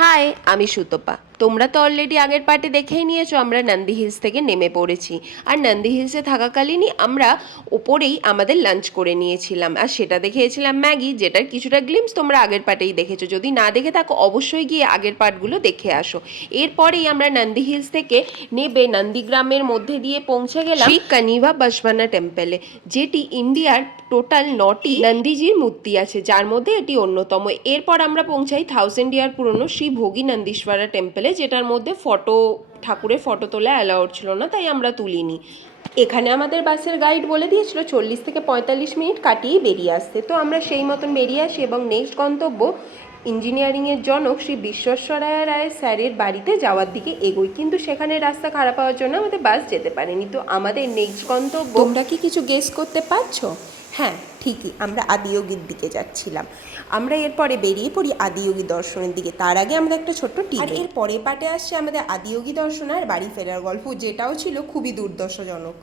High, আমি সুতপা। তোমরা তো অলরেডি আগের পার্টে দেখেই নিয়েছো আমরা নন্দী হিলস থেকে নেমে পড়েছি। আর নন্দী হিলসে থাকাকালীনই আমরা ওপরেই আমাদের লাঞ্চ করে নিয়েছিলাম, আর সেটা দেখেছিলাম ম্যাগি, যেটার কিছুটা গ্লিমস তোমরা আগের পার্টেই দেখেছো। যদি না দেখে থাকো অবশ্যই গিয়ে আগের পার্টগুলো দেখে আসো। এরপরেই আমরা নন্দী হিলস থেকে নেবে নন্দীগ্রামের মধ্যে দিয়ে পৌঁছে গেলাম শ্রী কানিভা বাসবানা টেম্পলে, যেটি ইন্ডিয়ার টোটাল 9টি নন্দীজির মূর্তি আছে, যার মধ্যে এটি অন্যতম। এরপর আমরা পৌঁছাই 1000 ইয়ার পুরনো শ্রী ভোগী নন্দীশ্বরা টেম্পলে, যেটার মধ্যে ঠাকুরের ফটো তোলা অ্যালাউড ছিল না, তাই আমরা তুলিনি। এখানে আমাদের বাসের গাইড বলে দিয়েছিল 40 থেকে 45 মিনিট কাটিয়েই বেরিয়ে আসতে, তো আমরা সেই মতন বেরিয়ে আসি এবং নেক্সট গন্তব্য ইঞ্জিনিয়ারিংয়ের জনক শ্রী বিশ্বেশ্বরায়া রায়ের স্যারের বাড়িতে যাওয়ার দিকে এগোই। কিন্তু সেখানে রাস্তা খারাপ হওয়ার জন্য আমাদের বাস যেতে পারেনি। তো আমাদের নেক্সট গন্তব্য, তোমরা কি কিছু গেস করতে পারছো? হ্যাঁ, ঠিকই, আমরা আদিয়োগীর দিকে যাচ্ছিলাম। আমরা এরপরে বেরিয়ে পড়ি আদিয়োগী দর্শনের দিকে। তার আগে আমাদের একটা ছোট্ট টিপ, আর এর পরের পার্টে আসছে আমাদের আদিয়োগী দর্শন আর বাড়ি ফেরার গল্প, যেটাও ছিল খুবই দুর্দশাজনক।